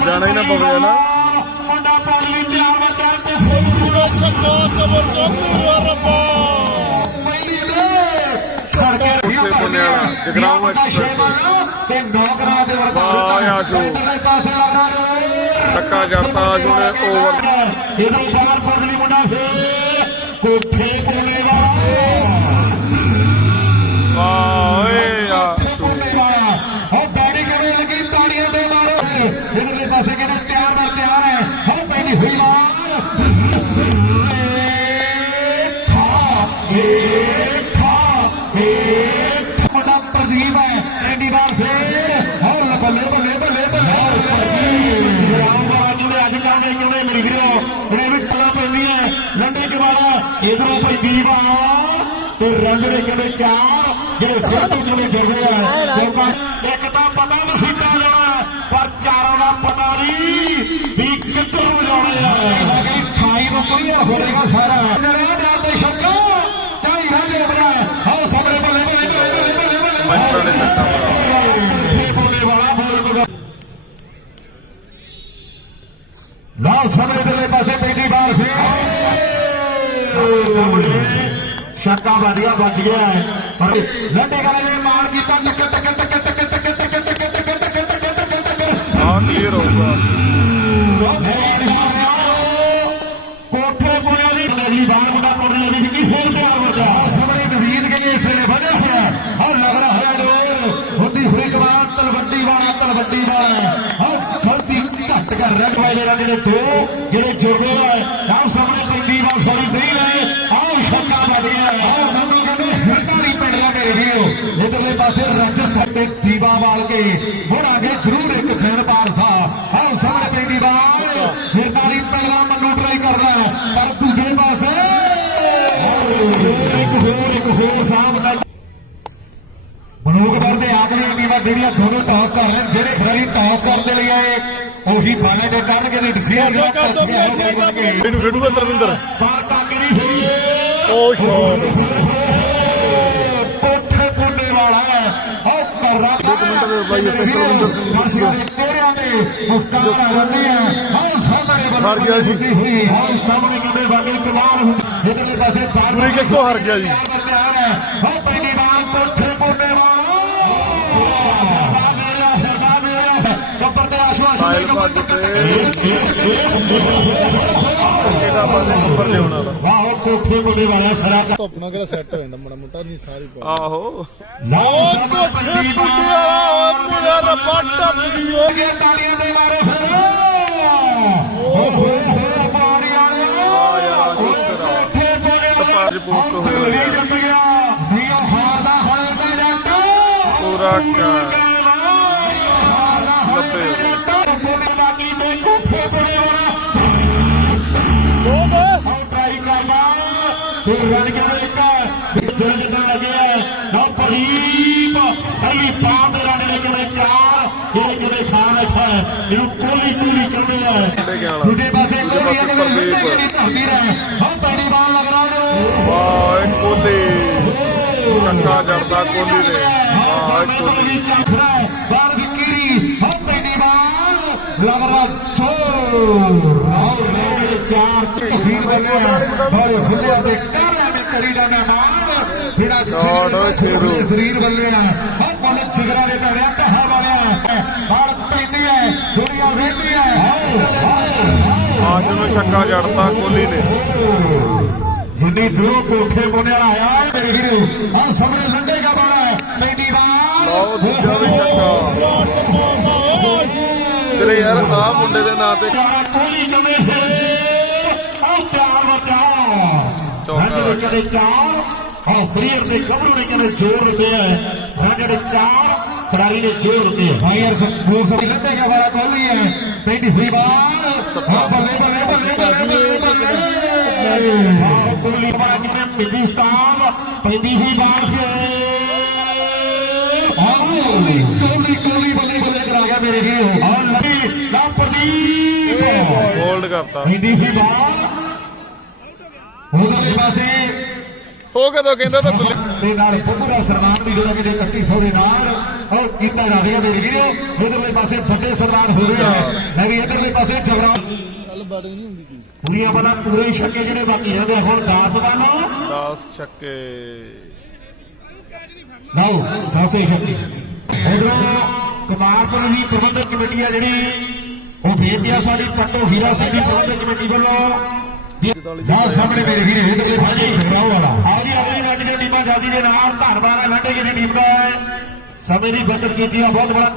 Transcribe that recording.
ਜਾਣਾ ਹੀ ਨਾ ਪਵੇ ਨਾ ਮੁੰਡਾ ਪਗਲੀ ਪਿਆਰ ਵਿੱਚ ਚੱਲ ਕੇ ਛੱਡੋ ਕਬਰ ਤੋਂ ਤੂੰ ਰੱਬਾ। ਪਹਿਲੀ ਦੇ ਸੜਕੇ ਤੇ ਪੁਨਿਆਲਾ ਜਗਰਾਉਂ ਐਕਸਪ੍ਰੈਸ ਤੇ ਨੌਕਰਾਂ ਦੇ ਵਰਤਾਂ ਪਾਸੇ ਲੱਗਦਾ ਧੱਕਾ ਜੜਤਾ ਆਸ਼ੂ ਨੇ ਓਵਰ ਇਹਦਾ ਬਾਹਰ ਪਗਲੀ ਮੁੰਡਾ ਫੇਰ ਕੋਈ ਫੇਕ ਐਂਡੀ ਬਾਲ ਫੇਰ ਹੋ ਬੱਲੇ ਬੱਲੇ ਬੱਲੇ ਬੱਲੇ ਰਾਮ ਬਾਜ ਦੇ ਅੱਜ ਕੱਲ੍ਹ ਦੇ ਕਿਉਂ ਮੇਰੀ ਵੀਰੋ? ਇਹ ਵੀ ਕਲਾ ਪੈਂਦੀ ਹੈ। ਲੰਡੇ ਜਵਾਲਾ ਇਧਰੋਂ ਪੈਂਦੀ ਦੀਵਾ। ਤੇ ਰੰਗੜੇ ਕਿਵੇਂ ਚਾਰ, ਜਿਹੜੇ ਫਿਰ ਤੋਂ ਕਿਵੇਂ ਜੁੜਦੇ ਆ। ਲੋਕਾਂ ਇੱਕ ਤਾਂ ਪਤਾ ਮਸੀਤਾਂ ਦਾ, ਪਰ ਚਾਰਾਂ ਦਾ ਪਤਾ ਨਹੀਂ ਵੀ ਕਿੱਧਰ ਨੂੰ ਜਾਣੇ ਆ। ਲੱਗੀ 28 ਹੋਵੇਗਾ ਸਾਰਾ ਜਿਹੜਾ ਨਾਲ ਤੇ ਸ਼ੱਕਾ ਚਾਹੀਦਾ ਲੇਬਰਾ ਹਾਂ ਸਾਹਮਣੇ ਬੱਲੇ ਬੱਲੇ ਬੱਲੇ ਬੱਲੇ ਬੱਲੇ ਪੰਚਾਂ ਨੇ ਸੱਟਾਂ ਬੱਲੇ ਬੋਲੇ ਵਾਲਾ ਬੋਲ ਬੋਲ ਲਾਲ ਸਾਹਮਣੇ ਦੇ ਪਾਸੇ ਪੈਂਦੀ ਬਾਲ ਫੇਰ ਸ਼ੱਕਾ ਵਧੀਆ ਬਚ ਗਿਆ ਹੈ ਪਰ ਲੰਡੇ ਗਲੇ ਮਾਰ ਕੀਤਾ ਟੱਕ ਟੱਕ ਟੱਕ ਟੱਕ ਟੱਕ ਟੱਕ ਟੱਕ ਟੱਕ ਟੱਕ ਟੱਕ ਟੱਕ ਟੱਕ ਆ ਕਲੀਅਰ ਹੋਊਗਾ ਕੋਠੇ ਕੋਲੇ ਦੀ ਅਗਲੀ ਬਾਰ ਮੁੰਡਾ ਪੜਨ ਲੱਗੀ ਕਿ ਫੇਰ ਤਿਆਰ ਹੋ ਜਾ ਸਾਹਮਣੇ ਨਵੀਦ ਗਈ ਇਸ ਵੇਲੇ ਵਧਿਆ ਹੋਇਆ ਹਾਂ ਲੱਗ ਰਿਹਾ ਹੋਇਆ ਡੋਰ ਹੁੰਦੀ ਹੋਈ ਕਮਾਨ ਤਲਵੱਡੀ ਵਾਲਾ ਤਲਵੱਡੀ ਵਾਲਾ ਹਾਂ ਗਲਤੀ ਘੱਟ ਕਰ ਰਿਹਾ ਕੋਈ ਜਿਹੜੇ ਦੋ, ਜਿਹੜੇ ਜੁੜੇ ਹੋਏ ਆਹ ਸਾਹਮਣੇ ਪੈਂਦੀ ਬਾਲ ਸਾਰੀ ਨਹੀਂ ਲੈ ਆਹ ਛੱਕਾ ਵੱਜ ਆਹ ਮੰਮੀ ਕਹਿੰਦੇ ਹਿਰਦਾਰੀ ਪਿੰਡ ਦਾ ਮੇਰੇ ਵੀਰੋ। ਇਧਰਲੇ ਪਾਸੇ ਰੰਜਸ ਤੇ ਦੀਵਾ ਵਾਲ ਕੇ ਮੁੜਾਂਗੇ ਜ਼ਰੂਰ ਇੱਕ ਦਿਨ ਪਾਰਸਾ। ਆਹ ਸਾਹਮਣੇ ਪੈਂਦੀ ਬਾਲ। ਹਿਰਦਾਰੀ ਪਿੰਡ ਮੰਨੂ ਟਰਾਈ ਕਰਦਾ ਪਰ ਦੂਜੇ ਪਾਸੇ ਇੱਕ ਹੋਰ ਇੱਕ ਹੋਰ ਸਾਹਮਣੇ ਮਨੂਕ ਵਰਦੇ ਆਖਰੀ ਅਮੀਵਾ ਜਿਹੜੀਆਂ ਦੋਨੋਂ ਟਾਸ ਕਰ ਲੈਣ। ਜਿਹੜੇ ਖਿਡਾਰੀ ਟਾਸ ਕਰਨ ਦੇ ਲਈ ਆਏ ਉਹੀ ਬਾਣੇ ਦੇ ਕਰਨਗੇ ਤੇ ਡਿਸੀਜਨ ਕਰ ਦੋ, ਕਰ ਦੋ। ਇਹਨੂੰ ਖੇਡੂਗਾ ਤਰਵਿੰਦਰ ਬਾਹਰ ਤੱਕ ਨਹੀਂ ਹੋਈ। ਉਹ ਸ਼ਾਟ ਕੋਠੇ ਕੋਲੇ ਵਾਲਾ ਉਹ ਕਰਦਾ ਦੋ ਕੁ ਮਿੰਟ ਦੇ ਬਾਈ ਇੱਥੇ ਕੁਲਵਿੰਦਰ ਸਿੰਘ ਚਿਹਰਿਆਂ ਤੇ ਮੁਸਕਾਨ ਆ ਜਾਂਦੀ ਹੈ। ਹਾਂ ਸਾਹਮਣੇ ਹਾਰ ਗਿਆ ਜੀ। ਹਾਂ ਸਾਹਮਣੇ ਕਹਿੰਦੇ ਵਾਗੇ ਕਮਾਲ ਇਧਰਲੇ ਪਾਸੇ ਪੂਰੀ ਕਿੱਕੋ ਹਾਰ ਗਿਆ ਜੀ। ਹੈ ਪੱਗ ਤੇ ਜਿਹੜਾ ਬੰਦੇ ਉੱਪਰ ਲਿਆਉਣਾ ਵਾਹ ਕੋਠੇ ਕੋਲੇ ਵਾਲਾ ਸਰਾ ਧੁੱਪ ਮਗਰ ਸੈੱਟ ਹੋ ਜਾਂਦਾ ਮੜਾ ਮੋਟਾ ਨਹੀਂ ਸਾਰੀ ਪਾ। ਆਹੋ। ਉਹ ਕੋਠੇ ਪੁੱਟੇ ਵਾਲਾ ਉਹ ਮੁੰਡਾ ਰੱਬਾ ਟੱਪ ਗਿਆ ਗੇ ਤਾਲੀਆਂ ਦੇ ਮਾਰੇ ਓਏ ਹੋਏ ਹੋਏ ਬਾੜੀ ਵਾਲੇ। ਕੋਠੇ ਕੋਲੇ ਵਾਲਾ ਰਿਪੋਰਟ ਹੋ ਗਿਆ। ਪੂਰਾ ਕਾ ਹੋਇਆ ਦਾ ਸਿੱਕਾ ਦਿਲ ਜਿੱਦਾਂ ਲੱਗਿਆ ਨਾ ਪ੍ਰਦੀਪ ਪਹਿਲੀ ਪਾਂ ਦੇ ਰੰਗ ਲੈ ਕੇ ਚਾਰ ਜਿਹੜੇ ਕਦੇ ਖਾਨ ਰੱਖਾ ਇਹਨੂੰ ਕੋਲੀ ਕੋਲੀ ਕਹਿੰਦੇ ਆ। ਦੂਜੇ ਪਾਸੇ ਕੋਲੀ ਇਹਨਾਂ ਦੇ ਵਿੱਚ ਜਿਹੜੀ ਧਰਤੀ ਰਹਿ। ਹਾਂ ਪੈਣੀ ਬਾਲ ਲੱਗ ਰਹਾ ਜੋ ਵਾਹ ਕੋਲੀ। ਚੰਗਾ ਜਰਦਾ ਕੋਲੀ ਦੇ ਹਾਂ ਕੋਲੀ। ਬਾਲ ਦੀ। ਕੀਰੀ ਹਾਂ ਪੈਣੀ ਬਾਲ ਲੱਗ ਰਹਾ ਛੋਰ ਆਓ ਚਾਰ ਤਸਵੀਰ ਬਣਿਆ ਬੜੇ ਖੁੱਲਿਆ ਤੇ ਕਰ ਕਰੀ ਦਾ ਮਹਿਮਾਨ ਜਿਹੜਾ ਛੇਰੂ। ਸਰੀਰ ਬੱਲਿਆ ਹਾਂ ਬੋਲੇ ਜਿਗਰਾ ਦੇ ਧੜਿਆ ਕਹਾ ਵਾਲਿਆ ਬਾਲ ਪੈਂਦੀ ਹੈ ਦੁਨੀਆ ਵੇਖਦੀ ਹੈ ਆਸ਼ ਨੂੰ ਛੱਕਾ ਜੜਤਾ ਕੋਹਲੀ ਨੇ। ਜਿੰਨੀ ਦੂਰੋਂ ਕੋਠੇ ਬੋਨੇ ਆਇਆ ਮੇਰੇ ਵੀਰੋ ਆ ਸਾਹਮਣੇ ਲੰਡੇਗਾ ਬਾਲਾ। ਪੈਂਦੀ ਬਾਲ ਲਓ ਦੂਜਾ ਵੀ ਛੱਕਾ। ਤੇਰੇ ਯਾਰ ਆ ਮੁੰਡੇ ਦੇ ਨਾਂ ਤੇ ਕੋਲੀ ਕਦੇ ਫਿਰ ਆ ਪਿਆਰ ਵਟਾ ਚੌਕਾ ਕਹਿੰਦੇ ਚਾਰ ਹੌਫਰੀਰ ਦੇ ਗੱਭਰੂ ਨੇ ਕਹਿੰਦੇ ਜ਼ੋਰ ਦਿੱਤੇ ਹੈ ਤਾਂ ਕਹਿੰਦੇ ਚਾਰ ਖਿਡਾਰੀ ਨੇ ਜ਼ੋਰ ਦਿੱਤੇ ਫਾਇਰ ਸਕੂਲ ਸਭ ਕਹਿੰਦੇ ਕਿ ਵਾਰਾ ਕੋਹਲੀ ਹੈ। ਪੈਂਦੀ ਫਰੀ ਬਾਲ ਹਾਂ ਬੱਲੇ ਬੱਲੇ ਬੱਲੇ ਬੱਲੇ ਬੱਲੇ ਹਾਂ ਕੋਹਲੀ ਵਾਰਾ ਕਿੰਨੇ ਪੈਂਦੀ ਸਟਾਮ ਪੈਂਦੀ ਫਰੀ ਬਾਲ ਫੇਰ ਕੋਹਲੀ ਕੋਹਲੀ। ਕੋਹਲੀ ਬੱਲੇ ਬੱਲੇ ਕਰਾ ਗਿਆ ਮੇਰੇ ਹੀ ਹਾਂ ਲੱਗੀ ਲਾਪਰਦੀਪ ਹੋਲਡ ਕਰਤਾ। ਪੈਂਦੀ ਫਰੀ ਬਾਲ ਉਹਦੇ ਪਾਸੇ ਉਹ ਕਦੋਂ ਕਹਿੰਦਾ ਤਾਂ ਗੁੱਲੀ ਦੇ ਨਾਲ ਬੱਬੂ ਦਾ ਸਰਨਾਮ ਵੀ ਜਿਹੜਾ ਕਿ 3100 ਦੇ ਨਾਲ ਉਹ ਕੀਤਾ ਜਾ ਰਿਹਾ ਮੇਰੇ ਵੀਰੋ। ਇਧਰਲੇ ਪਾਸੇ ਵੱਡੇ ਸਰਦਾਰ ਹੋ ਰਹੇ ਆ ਮੈਂ ਵੀ ਇਧਰਲੇ ਪਾਸੇ ਜਗਰਾ ਗੱਲ ਬੜ ਨਹੀਂ ਹੁੰਦੀ ਕੀ? ਪੂਰੀਆਂ ਵਾਲਾ ਪੂਰੇ ਛੱਕੇ ਜਿਹੜੇ ਬਾਕੀ ਰਹਿੰਦੇ। ਹੁਣ 10 ਬਾਨੋ। 10 ਛੱਕੇ। ਲਓ 10 ਹੀ ਛੱਕੇ। ਉਧਰੋਂ ਕੁਮਾਰਪੁਰ ਦੀ ਪ੍ਰਬੰਧਕ ਕਮੇਟੀ ਆ ਜਿਹੜੀ ਉਹ ਬੇਨਤੀ ਆ ਸਾਡੀ ਪੱਟੋ ਹੀਰਾ ਸਿੰਘ ਦੀ ਪ੍ਰਬੰਧਕ ਕਮੇਟੀ ਵੱਲੋਂ ਦਾ ਸਾਹਮਣੇ ਮੇਰੇ ਵੀਰੇ ਇਧਰਲੇ ਪਾਸੇ ਜਗਰਾਓ ਵਾਲਾ। ਆਓ ਜੀ ਅਗਲੀ ਰੱਜ ਦੀਆਂ ਟੀਮਾਂ ਜਲਦੀ ਦੇ ਨਾਲ। ਧੰਨਵਾਦ ਹੈ ਲਾਂਡੇ ਦੀ ਟੀਮ ਦਾ ਸਮੇਂ ਦੀ ਬਚਤ ਕੀਤੀ ਆ, ਬਹੁਤ ਬੜਾ